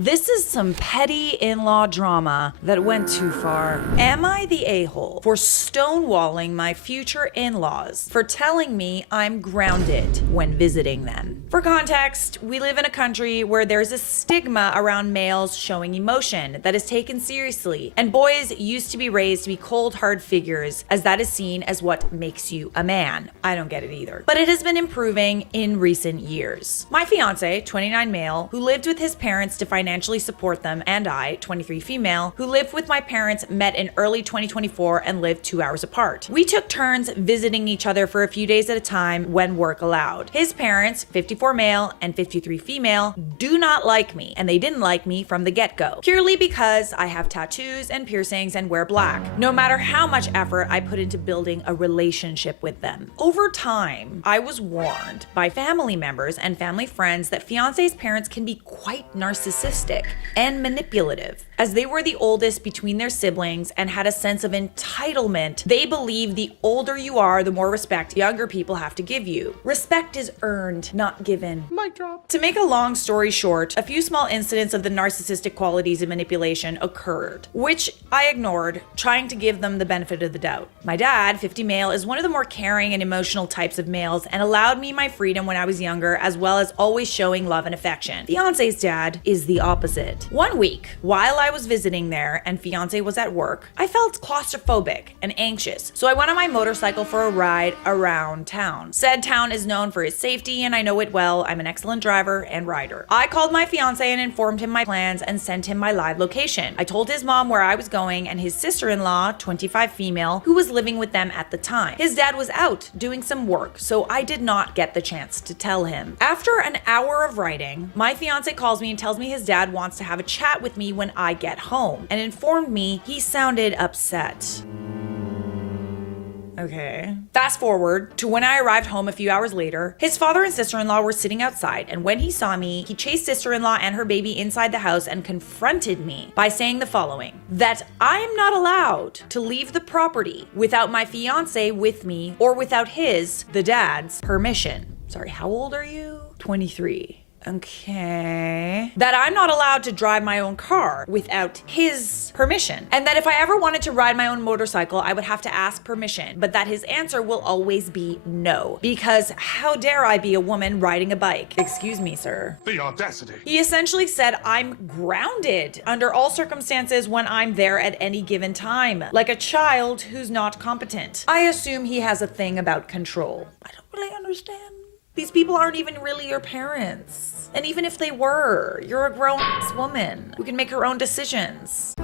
This is some petty in-law drama that went too far. Am I the a-hole for stonewalling my future in-laws for telling me I'm grounded when visiting them? For context, we live in a country where there's a stigma around males showing emotion that is taken seriously, and boys used to be raised to be cold, hard figures, as that is seen as what makes you a man. I don't get it either. But it has been improving in recent years. My fiance, 29 male, who lived with his parents to financially support them, and I, 23 female, who lived with my parents, met in early 2024 and lived 2 hours apart. We took turns visiting each other for a few days at a time when work allowed. His parents, 54 male and 53 female, do not like me, and they didn't like me from the get-go, purely because I have tattoos and piercings and wear black, no matter how much effort I put into building a relationship with them. Over time, I was warned by family members and family friends that fiance's parents can be quite narcissistic and manipulative. As they were the oldest between their siblings and had a sense of entitlement, they believe the older you are, the more respect younger people have to give you. Respect is earned, not given. Mic drop. To make a long story short, a few small incidents of the narcissistic qualities of manipulation occurred, which I ignored, trying to give them the benefit of the doubt. My dad, 50 male, is one of the more caring and emotional types of males and allowed me my freedom when I was younger, as well as always showing love and affection. Fiance's dad is the opposite. One week, while I was visiting there and fiance was at work, I felt claustrophobic and anxious, so I went on my motorcycle for a ride around town. Said town is known for its safety and I know it well. I'm an excellent driver and rider. I called my fiance and informed him my plans and sent him my live location. I told his mom where I was going and his sister-in-law, 25 female, who was living with them at the time. His dad was out doing some work, so I did not get the chance to tell him. After an hour of riding, my fiance calls me and tells me his dad wants to have a chat with me when I get home and informed me he sounded upset. Okay. Fast forward to when I arrived home a few hours later, his father and sister-in-law were sitting outside, and when he saw me, he chased sister-in-law and her baby inside the house and confronted me by saying the following: that I am not allowed to leave the property without my fiance with me or without his, the dad's, permission. Sorry, how old are you? 23. Okay. That I'm not allowed to drive my own car without his permission. And that if I ever wanted to ride my own motorcycle, I would have to ask permission, but that his answer will always be no. Because how dare I be a woman riding a bike? Excuse me, sir. The audacity. He essentially said I'm grounded under all circumstances when I'm there at any given time, like a child who's not competent. I assume he has a thing about control. I don't really understand. These people aren't even really your parents. And even if they were, you're a grown-ass woman who can make her own decisions.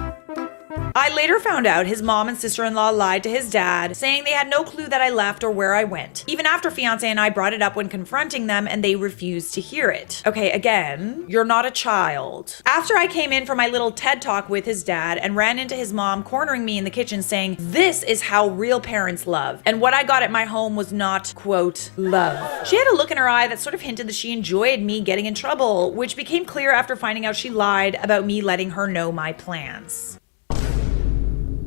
I later found out his mom and sister-in-law lied to his dad, saying they had no clue that I left or where I went, even after fiance and I brought it up when confronting them and they refused to hear it. Okay, again, you're not a child. After I came in for my little TED talk with his dad and ran into his mom cornering me in the kitchen saying, this is how real parents love, and what I got at my home was not, quote, love. She had a look in her eye that sort of hinted that she enjoyed me getting in trouble, which became clear after finding out she lied about me letting her know my plans.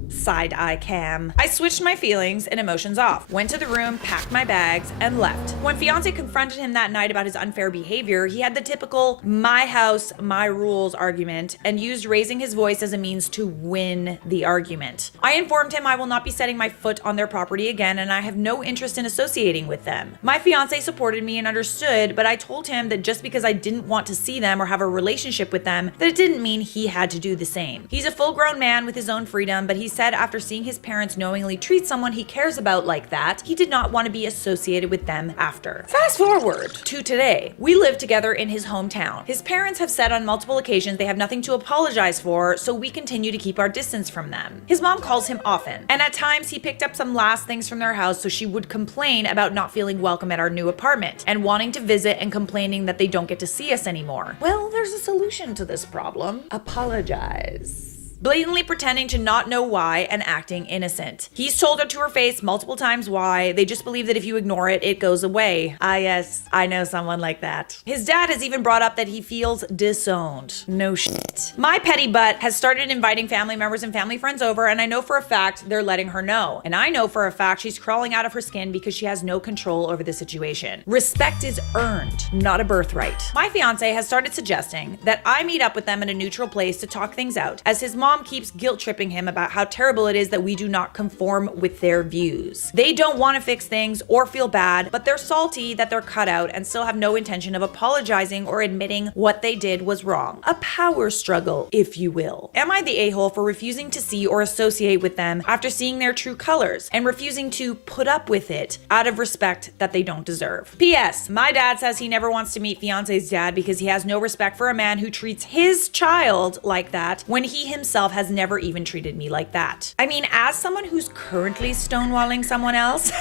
Side-eye cam. I switched my feelings and emotions off, went to the room, packed my bags, and left. When fiance confronted him that night about his unfair behavior, he had the typical my house, my rules argument and used raising his voice as a means to win the argument. I informed him I will not be setting my foot on their property again and I have no interest in associating with them. My fiance supported me and understood, but I told him that just because I didn't want to see them or have a relationship with them, that it didn't mean he had to do the same. He's a full-grown man with his own freedom, but he said after seeing his parents knowingly treat someone he cares about like that, he did not want to be associated with them after. Fast forward to today. We live together in his hometown. His parents have said on multiple occasions they have nothing to apologize for, so we continue to keep our distance from them. His mom calls him often, and at times he picked up some last things from their house, so she would complain about not feeling welcome at our new apartment and wanting to visit and complaining that they don't get to see us anymore. Well, there's a solution to this problem. Apologize. blatantly pretending to not know why and acting innocent. He's told her to her face multiple times why. They just believe that if you ignore it, it goes away. Ah, yes, I know someone like that. His dad has even brought up that he feels disowned. No shit. My petty butt has started inviting family members and family friends over, and I know for a fact they're letting her know. And I know for a fact she's crawling out of her skin because she has no control over the situation. Respect is earned, not a birthright. My fiance has started suggesting that I meet up with them in a neutral place to talk things out, as his mom keeps guilt tripping him about how terrible it is that we do not conform with their views. They don't want to fix things or feel bad, but they're salty that they're cut out and still have no intention of apologizing or admitting what they did was wrong. A power struggle, if you will. Am I the a-hole for refusing to see or associate with them after seeing their true colors and refusing to put up with it out of respect that they don't deserve? P.S. My dad says he never wants to meet fiance's dad because he has no respect for a man who treats his child like that when he himself has never even treated me like that. I mean, as someone who's currently stonewalling someone else,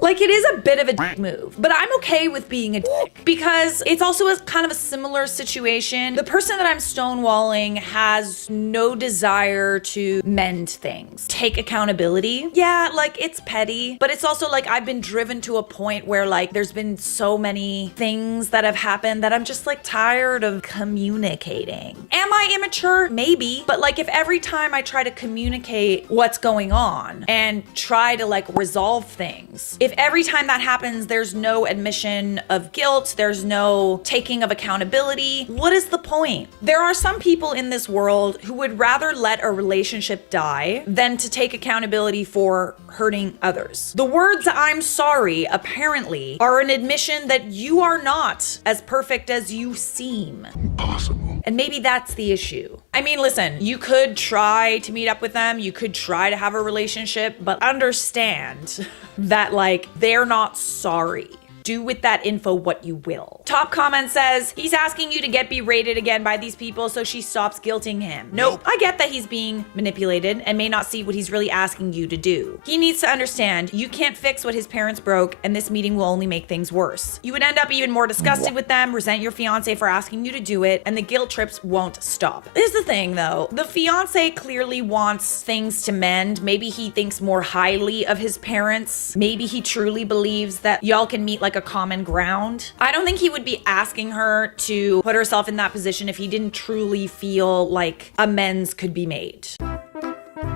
like, it is a bit of a dick move, but I'm okay with being a dick because it's also a kind of a similar situation. The person that I'm stonewalling has no desire to mend things, take accountability. Yeah, like, it's petty, but it's also like I've been driven to a point where like there's been so many things that have happened that I'm just like tired of communicating. Am I immature? Maybe, but like if every time I try to communicate what's going on and try to like resolve things, if every time that happens there's no admission of guilt, there's no taking of accountability, what is the point? There are some people in this world who would rather let a relationship die than to take accountability for hurting others. The words "I'm sorry" apparently are an admission that you are not as perfect as you seem. Impossible. And maybe that's the issue. I mean, listen, you could try to meet up with them, you could try to have a relationship, but understand that like they're not sorry. Do with that info what you will. Top comment says, he's asking you to get berated again by these people so she stops guilting him. Nope. I get that he's being manipulated and may not see what he's really asking you to do. He needs to understand you can't fix what his parents broke, and this meeting will only make things worse. You would end up even more disgusted with them, resent your fiance for asking you to do it, and the guilt trips won't stop. Here's the thing though, the fiance clearly wants things to mend. Maybe he thinks more highly of his parents. Maybe he truly believes that y'all can meet like a common ground. I don't think he would be asking her to put herself in that position if he didn't truly feel like amends could be made.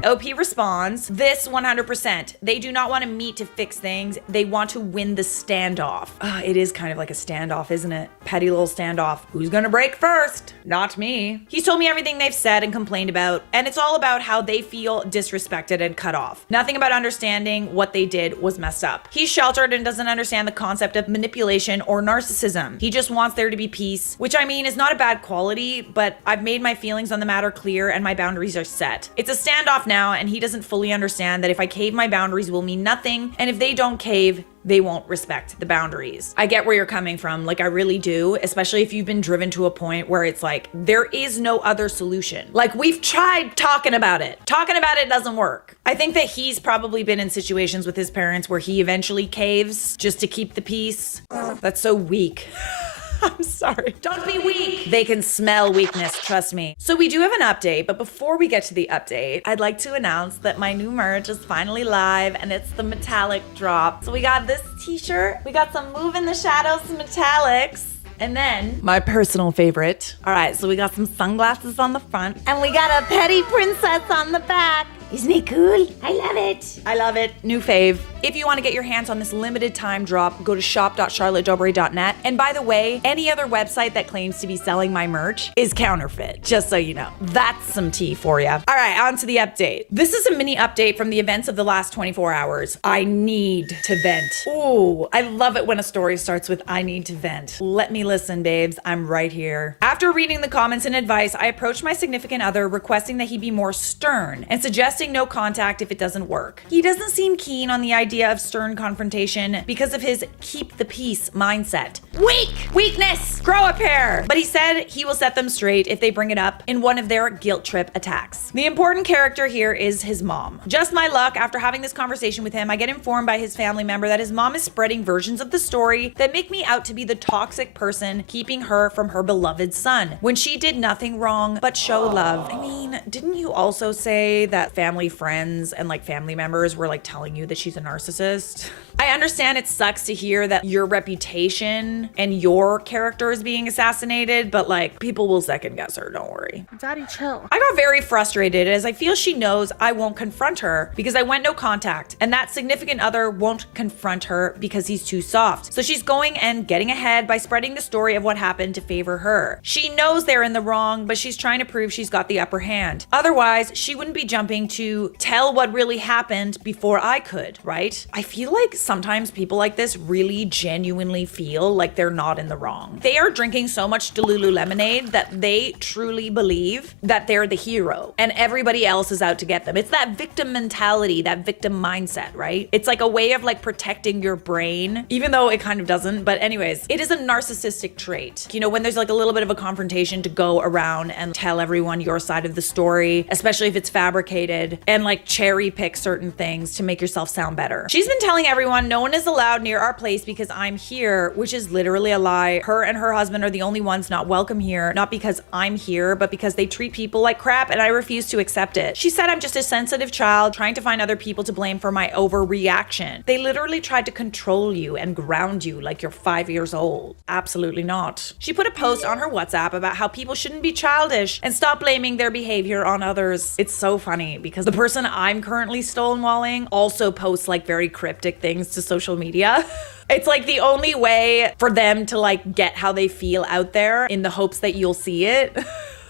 OP responds, this 100%. They do not want to meet to fix things. They want to win the standoff. It is kind of like a standoff, isn't it? Petty little standoff. Who's gonna break first? Not me. He's told me everything they've said and complained about, and it's all about how they feel disrespected and cut off. Nothing about understanding what they did was messed up. He's sheltered and doesn't understand the concept of manipulation or narcissism. He just wants there to be peace, which I mean is not a bad quality, but I've made my feelings on the matter clear and my boundaries are set. It's a standoff now, and he doesn't fully understand that if I cave, my boundaries will mean nothing, and if they don't cave, they won't respect the boundaries. I get where you're coming from, like I really do, especially if you've been driven to a point where it's like, there is no other solution. Like we've tried talking about it. Talking about it doesn't work. I think that he's probably been in situations with his parents where he eventually caves just to keep the peace. That's so weak. I'm sorry. Don't be weak. They can smell weakness, trust me. So we do have an update, but before we get to the update, I'd like to announce that my new merch is finally live and it's the metallic drop. So we got this t-shirt, we got some Move in the Shadows metallics, and then my personal favorite. All right, so we got some sunglasses on the front and we got a petty princess on the back. Isn't it cool? I love it. I love it. New fave. If you want to get your hands on this limited time drop, go to shop.charlottedobre.net. And by the way, any other website that claims to be selling my merch is counterfeit, just so you know. That's some tea for you. All right, on to the update. This is a mini update from the events of the last 24 hours. I need to vent. Ooh, I love it when a story starts with I need to vent. Let me listen, babes. I'm right here. After reading the comments and advice, I approached my significant other requesting that he be more stern and suggesting no contact if it doesn't work. He doesn't seem keen on the idea idea of stern confrontation because of his keep the peace mindset. Weakness! Grow a pair! But he said he will set them straight if they bring it up in one of their guilt trip attacks. The important character here is his mom. Just my luck, after having this conversation with him, I get informed by his family member that his mom is spreading versions of the story that make me out to be the toxic person keeping her from her beloved son, when she did nothing wrong but show love. I mean, didn't you also say that family friends and like family members were like telling you that she's a narcissist? I understand it sucks to hear that your reputation and your character is being assassinated, but like people will second guess her, don't worry. Daddy, chill. I got very frustrated as I feel she knows I won't confront her because I went no contact, and that significant other won't confront her because he's too soft. So she's going and getting ahead by spreading the story of what happened to favor her. She knows they're in the wrong, but she's trying to prove she's got the upper hand. Otherwise, she wouldn't be jumping to tell what really happened before I could, right? I feel like sometimes people like this really genuinely feel like they're not in the wrong. They are drinking so much Delulu lemonade that they truly believe that they're the hero and everybody else is out to get them. It's that victim mentality, that victim mindset, right? It's like a way of like protecting your brain, even though it kind of doesn't. But anyways, it is a narcissistic trait. You know, when there's like a little bit of a confrontation to go around and tell everyone your side of the story, especially if it's fabricated, and like cherry pick certain things to make yourself sound better. She's been telling everyone no one is allowed near our place because I'm here, which is literally a lie. Her and her husband are the only ones not welcome here, not because I'm here, but because they treat people like crap and I refuse to accept it. She said I'm just a sensitive child trying to find other people to blame for my overreaction. They literally tried to control you and ground you like you're 5 years old. Absolutely not. She put a post on her WhatsApp about how people shouldn't be childish and stop blaming their behavior on others. It's so funny because the person I'm currently stonewalling also posts like very cryptic things to social media. It's like the only way for them to like get how they feel out there in the hopes that you'll see it.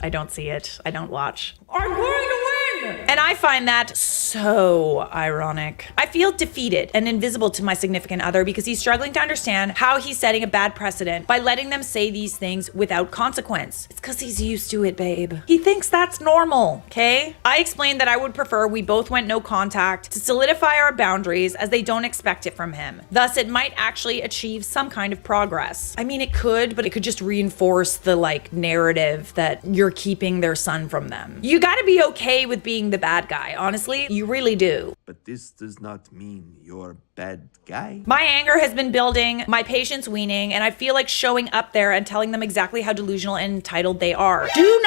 I don't see it. I don't watch. I'm going to win! And I find that so ironic. I feel defeated and invisible to my significant other because he's struggling to understand how he's setting a bad precedent by letting them say these things without consequence. It's because he's used to it, babe. He thinks that's normal, okay? I explained that I would prefer we both went no contact to solidify our boundaries as they don't expect it from him. Thus, it might actually achieve some kind of progress. I mean, it could, but it could just reinforce the like narrative that you're keeping their son from them. You gotta be okay with being the bad guy, honestly. You really do. But this does not mean you're a bad guy. My anger has been building, my patience weaning, and I feel like showing up there and telling them exactly how delusional and entitled they are. Do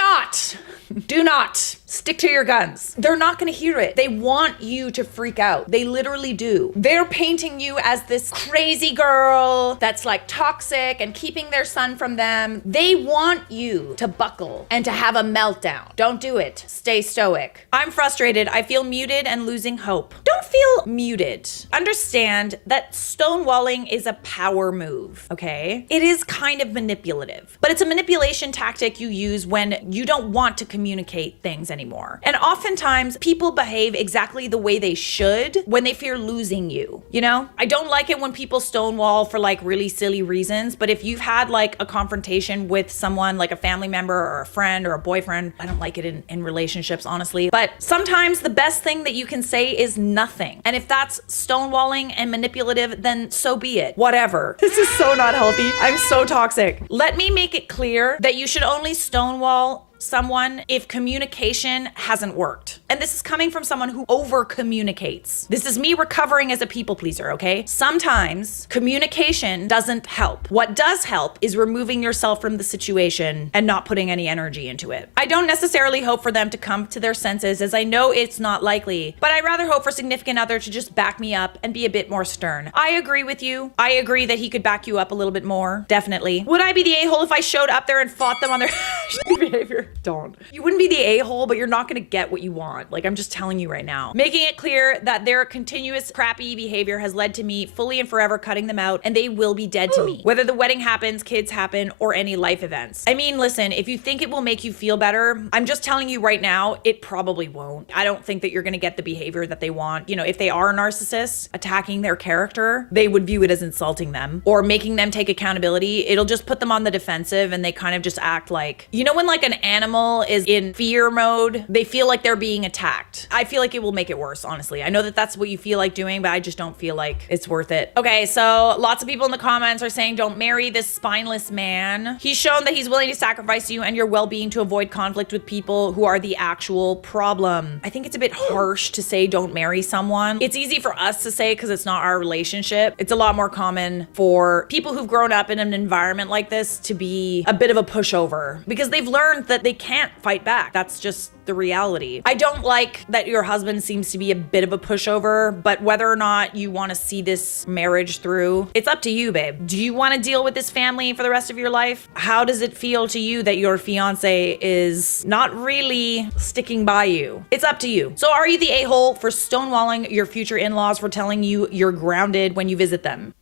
not stick to your guns. They're not gonna hear it. They want you to freak out. They literally do. They're painting you as this crazy girl that's like toxic and keeping their son from them. They want you to buckle and to have a meltdown. Don't do it. Stay stoic. I'm frustrated. I feel muted and losing hope. Don't feel muted. Understand that stonewalling is a power move, okay? It is kind of manipulative, but it's a manipulation tactic you use when you don't want to communicate things anymore. And oftentimes people behave exactly the way they should when they fear losing you, you know? I don't like it when people stonewall for like really silly reasons, but if you've had like a confrontation with someone like a family member or a friend or a boyfriend, I don't like it in relationships, honestly, but sometimes the best thing that you can say is nothing. And if that's stonewalling and manipulative, then so be it. Whatever. This is so not healthy. I'm so toxic. Let me make it clear that you should only stonewall someone if communication hasn't worked. And this is coming from someone who over communicates. This is me recovering as a people pleaser, okay? Sometimes communication doesn't help. What does help is removing yourself from the situation and not putting any energy into it. I don't necessarily hope for them to come to their senses, as I know it's not likely, but I rather hope for significant other to just back me up and be a bit more stern. I agree with you. I agree that he could back you up a little bit more. Definitely. Would I be the a-hole if I showed up there and fought them on their behavior? Don't. You wouldn't be the a-hole, but you're not gonna get what you want. Like, I'm just telling you right now. Making it clear that their continuous crappy behavior has led to me fully and forever cutting them out, and they will be dead to me. Whether the wedding happens, kids happen, or any life events. I mean, listen, if you think it will make you feel better, I'm just telling you right now, it probably won't. I don't think that you're gonna get the behavior that they want. You know, if they are a narcissist, attacking their character, they would view it as insulting them or making them take accountability. It'll just put them on the defensive and they kind of just act like, You know when like an animal is in fear mode, they feel like they're being attacked. I feel like it will make it worse, honestly. I know that that's what you feel like doing, but I just don't feel like it's worth it. Okay, so lots of people in the comments are saying don't marry this spineless man. He's shown that he's willing to sacrifice you and your well-being to avoid conflict with people who are the actual problem. I think it's a bit harsh to say don't marry someone. It's easy for us to say because it's not our relationship. It's a lot more common for people who've grown up in an environment like this to be a bit of a pushover because they've learned that they can't fight back. That's just the reality. I don't like that your husband seems to be a bit of a pushover, but whether or not you want to see this marriage through, it's up to you, babe. Do you want to deal with this family for the rest of your life? How does it feel to you that your fiance is not really sticking by you? It's up to you. So are you the a-hole for stonewalling your future in-laws for telling you you're grounded when you visit them?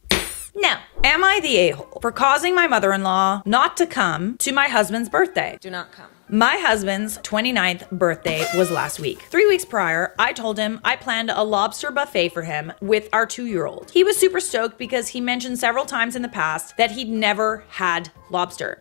No. Am I the a-hole for causing my mother-in-law not to come to my husband's birthday? Do not come. My husband's 29th birthday was last week. 3 weeks prior, I told him I planned a lobster buffet for him with our 2-year-old. He was super stoked because he mentioned several times in the past that he'd never had lobster.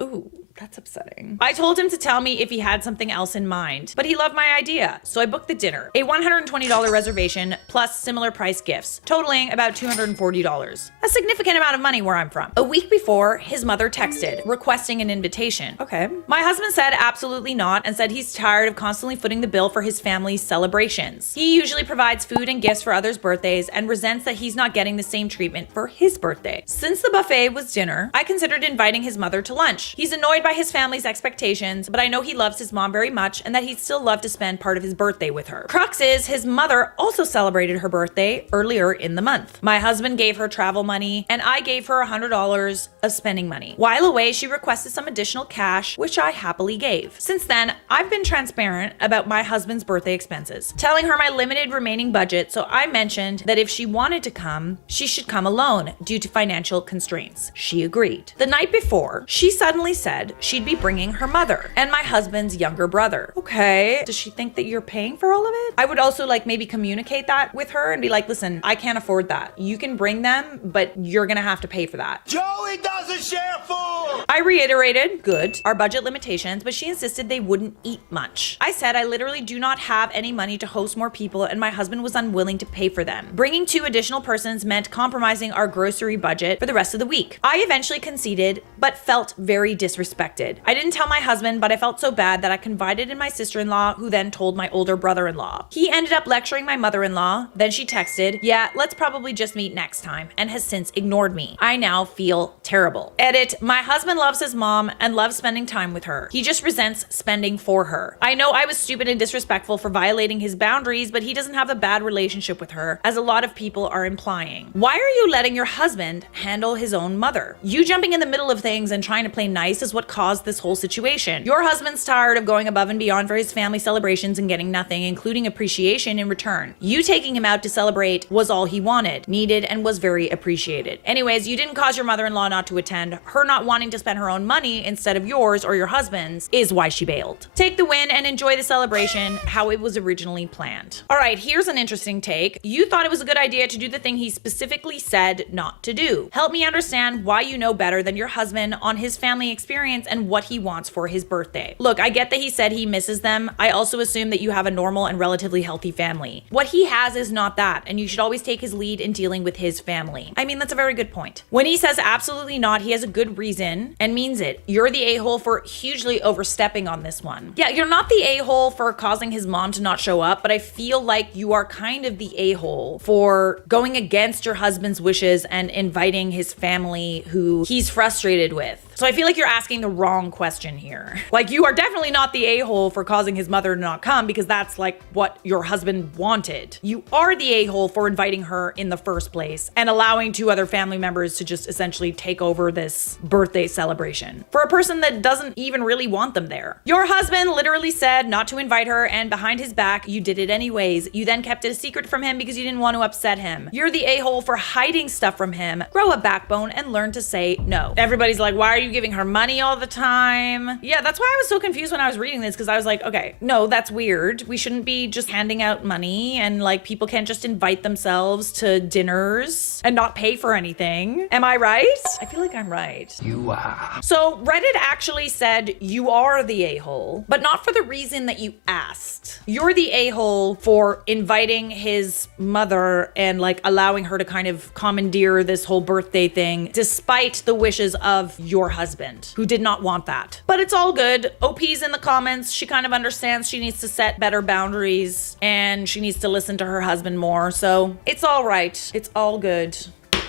Ooh. That's upsetting. I told him to tell me if he had something else in mind, but he loved my idea. So I booked the dinner, a $120 reservation plus similar price gifts, totaling about $240. A significant amount of money where I'm from. A week before, his mother texted requesting an invitation. Okay. My husband said absolutely not and said he's tired of constantly footing the bill for his family's celebrations. He usually provides food and gifts for others' birthdays and resents that he's not getting the same treatment for his birthday. Since the buffet was dinner, I considered inviting his mother to lunch. He's annoyed by his family's expectations, but I know he loves his mom very much and that he'd still love to spend part of his birthday with her. Crux is, his mother also celebrated her birthday earlier in the month. My husband gave her travel money and I gave her $100 of spending money. While away, she requested some additional cash, which I happily gave. Since then, I've been transparent about my husband's birthday expenses, telling her my limited remaining budget, so I mentioned that if she wanted to come, she should come alone due to financial constraints. She agreed. The night before, she suddenly said she'd be bringing her mother and my husband's younger brother. Okay, does she think that you're paying for all of it? I would also like maybe communicate that with her and be like, listen, I can't afford that. You can bring them, but you're gonna have to pay for that. Joey doesn't share food! I reiterated, good, our budget limitations, but she insisted they wouldn't eat much. I said I literally do not have any money to host more people and my husband was unwilling to pay for them. Bringing 2 additional persons meant compromising our grocery budget for the rest of the week. I eventually conceded, but felt very disrespected. I didn't tell my husband, but I felt so bad that I confided in my sister-in-law, who then told my older brother-in-law. He ended up lecturing my mother-in-law. Then she texted, yeah, let's probably just meet next time, and has since ignored me. I now feel terrible. Edit, my husband loves his mom and loves spending time with her. He just resents spending for her. I know I was stupid and disrespectful for violating his boundaries, but he doesn't have a bad relationship with her, as a lot of people are implying. Why are you letting your husband handle his own mother? You jumping in the middle of things and trying to play nice is what caused this whole situation. Your husband's tired of going above and beyond for his family celebrations and getting nothing, including appreciation in return. You taking him out to celebrate was all he wanted, needed, and was very appreciated. Anyways, you didn't cause your mother-in-law not to attend. Her not wanting to spend her own money instead of yours or your husband's is why she bailed. Take the win and enjoy the celebration how it was originally planned. All right, here's an interesting take. You thought it was a good idea to do the thing he specifically said not to do. Help me understand why you know better than your husband on his family experience and what he wants for his birthday. Look, I get that he said he misses them. I also assume that you have a normal and relatively healthy family. What he has is not that, and you should always take his lead in dealing with his family. I mean, that's a very good point. When he says absolutely not, he has a good reason and means it. You're the a-hole for hugely overstepping on this one. Yeah, you're not the a-hole for causing his mom to not show up, but I feel like you are kind of the a-hole for going against your husband's wishes and inviting his family who he's frustrated with. So I feel like you're asking the wrong question here. Like, you are definitely not the a-hole for causing his mother to not come because that's like what your husband wanted. You are the a-hole for inviting her in the first place and allowing 2 other family members to just essentially take over this birthday celebration for a person that doesn't even really want them there. Your husband literally said not to invite her, and behind his back, you did it anyways. You then kept it a secret from him because you didn't want to upset him. You're the a-hole for hiding stuff from him. Grow a backbone and learn to say no. Everybody's like, why are you you giving her money all the time? Yeah, that's why I was so confused when I was reading this, because I was like, okay, no, that's weird. We shouldn't be just handing out money, and like people can't just invite themselves to dinners and not pay for anything. Am I right? I feel like I'm right. You are. So Reddit actually said you are the a-hole, but not for the reason that you asked. You're the a-hole for inviting his mother and like allowing her to kind of commandeer this whole birthday thing despite the wishes of your husband, who did not want that. But it's all good. OP's in the comments. She kind of understands she needs to set better boundaries and she needs to listen to her husband more. So it's all right. It's all good.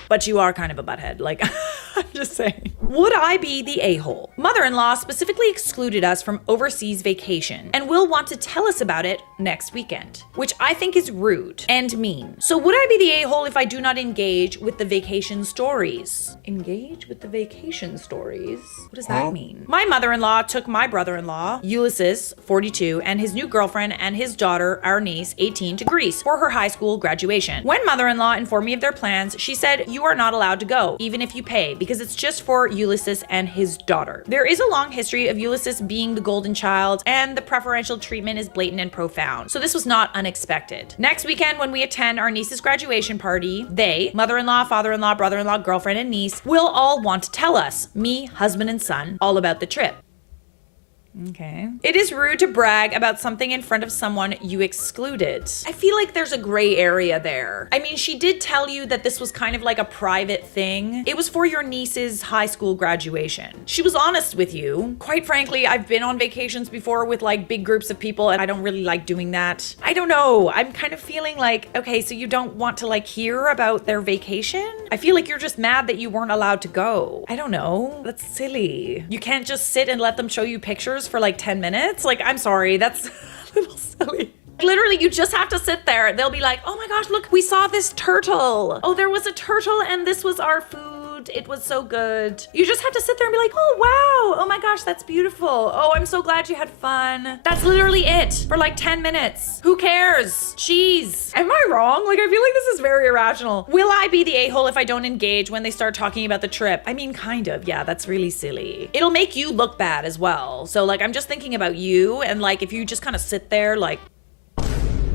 But you are kind of a butthead, like, I'm just saying. Would I be the a-hole? Mother-in-law specifically excluded us from overseas vacation and will want to tell us about it next weekend, which I think is rude and mean. So would I be the a-hole if I do not engage with the vacation stories? Engage with the vacation stories? What does that mean? My mother-in-law took my brother-in-law, Ulysses, 42, and his new girlfriend and his daughter, our niece, 18, to Greece for her high school graduation. When mother-in-law informed me of their plans, she said, you are not allowed to go, even if you pay, because it's just for Ulysses and his daughter. There is a long history of Ulysses being the golden child, and the preferential treatment is blatant and profound. So this was not unexpected. Next weekend, when we attend our niece's graduation party, they, mother-in-law, father-in-law, brother-in-law, girlfriend, and niece, will all want to tell us, me, husband, and son, all about the trip. Okay. It is rude to brag about something in front of someone you excluded. I feel like there's a gray area there. I mean, she did tell you that this was kind of like a private thing. It was for your niece's high school graduation. She was honest with you. Quite frankly, I've been on vacations before with like big groups of people and I don't really like doing that. I don't know. I'm kind of feeling like, okay, so you don't want to like hear about their vacation? I feel like you're just mad that you weren't allowed to go. I don't know. That's silly. You can't just sit and let them show you pictures for like 10 minutes. Like, I'm sorry, that's a little silly. Literally, you just have to sit there. They'll be like, oh my gosh, look, we saw this turtle. Oh, there was a turtle and this was our food. It was so good. You just have to sit there and be like, oh wow, oh my gosh, that's beautiful. Oh, I'm so glad you had fun. That's literally it for like 10 minutes. Who cares? Jeez. Am I wrong? Like, I feel like this is very irrational. Will I be the a-hole if I don't engage when they start talking about the trip? I mean, kind of. Yeah, that's really silly. It'll make you look bad as well. So like, I'm just thinking about you, and like, if you just kind of sit there like,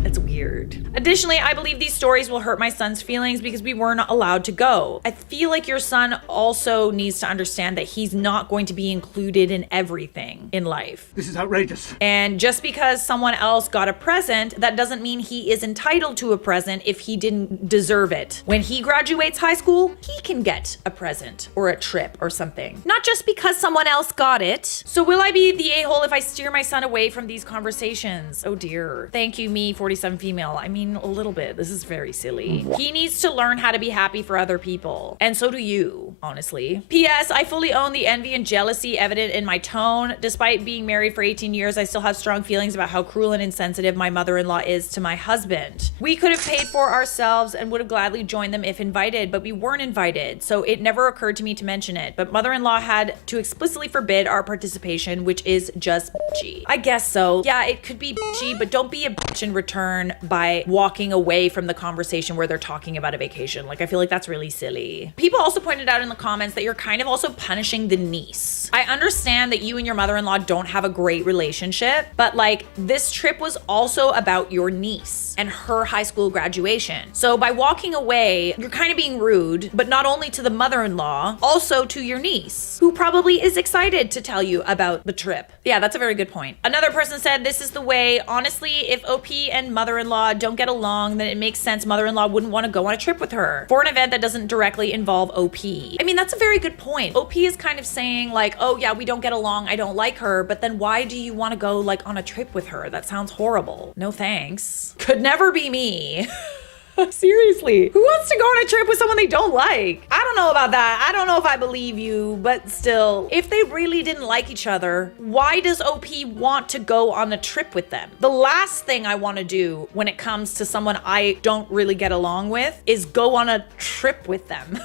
it's weird. Additionally, I believe these stories will hurt my son's feelings because we weren't allowed to go. I feel like your son also needs to understand that he's not going to be included in everything in life. This is outrageous. And just because someone else got a present, that doesn't mean he is entitled to a present if he didn't deserve it. When he graduates high school, he can get a present or a trip or something. Not just because someone else got it. So will I be the a-hole if I steer my son away from these conversations? Oh dear. Thank you, me, 47 female. I mean, a little bit. This is very silly. He needs to learn how to be happy for other people. And so do you, honestly. P.S. I fully own the envy and jealousy evident in my tone. Despite being married for 18 years, I still have strong feelings about how cruel and insensitive my mother-in-law is to my husband. We could have paid for ourselves and would have gladly joined them if invited, but we weren't invited, so it never occurred to me to mention it. But mother-in-law had to explicitly forbid our participation, which is just bitchy. I guess so. Yeah, it could be bitchy, but don't be a bitch in return by walking away from the conversation where they're talking about a vacation. Like, I feel like that's really silly. People also pointed out in the comments that you're kind of also punishing the niece. I understand that you and your mother-in-law don't have a great relationship, but like, this trip was also about your niece and her high school graduation. So by walking away, you're kind of being rude, but not only to the mother-in-law, also to your niece, who probably is excited to tell you about the trip. Yeah, that's a very good point. Another person said, this is the way. Honestly, if OP and mother-in-law don't get along, then it makes sense mother-in-law wouldn't want to go on a trip with her for an event that doesn't directly involve OP. I mean, that's a very good point. OP is kind of saying like, oh yeah, we don't get along, I don't like her, but then why do you want to go like on a trip with her? That sounds horrible. No thanks. Could never be me. Seriously, who wants to go on a trip with someone they don't like? I don't know about that. I don't know if I believe you, but still, if they really didn't like each other, why does OP want to go on a trip with them? The last thing I want to do when it comes to someone I don't really get along with is go on a trip with them.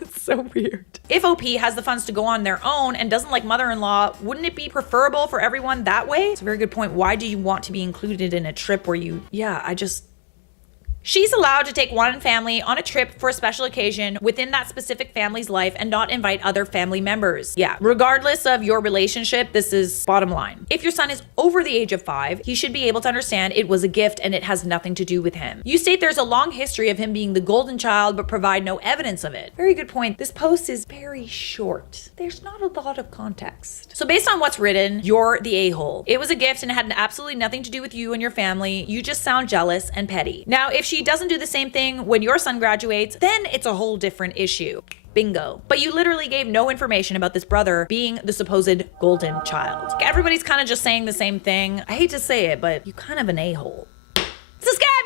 It's so weird. If OP has the funds to go on their own and doesn't like mother-in-law, wouldn't it be preferable for everyone that way? It's a very good point. Why do you want to be included in a trip where you, yeah, She's allowed to take one family on a trip for a special occasion within that specific family's life and not invite other family members. Yeah, regardless of your relationship, this is bottom line. If your son is over the age of 5, he should be able to understand it was a gift and it has nothing to do with him. You state there's a long history of him being the golden child but provide no evidence of it. Very good point. This post is very short. There's not a lot of context. So based on what's written, you're the a-hole. It was a gift and it had absolutely nothing to do with you and your family. You just sound jealous and petty. Now, if she doesn't do the same thing when your son graduates, then it's a whole different issue. Bingo. But you literally gave no information about this brother being the supposed golden child. Everybody's kind of just saying the same thing. I hate to say it, but you kind of an a-hole.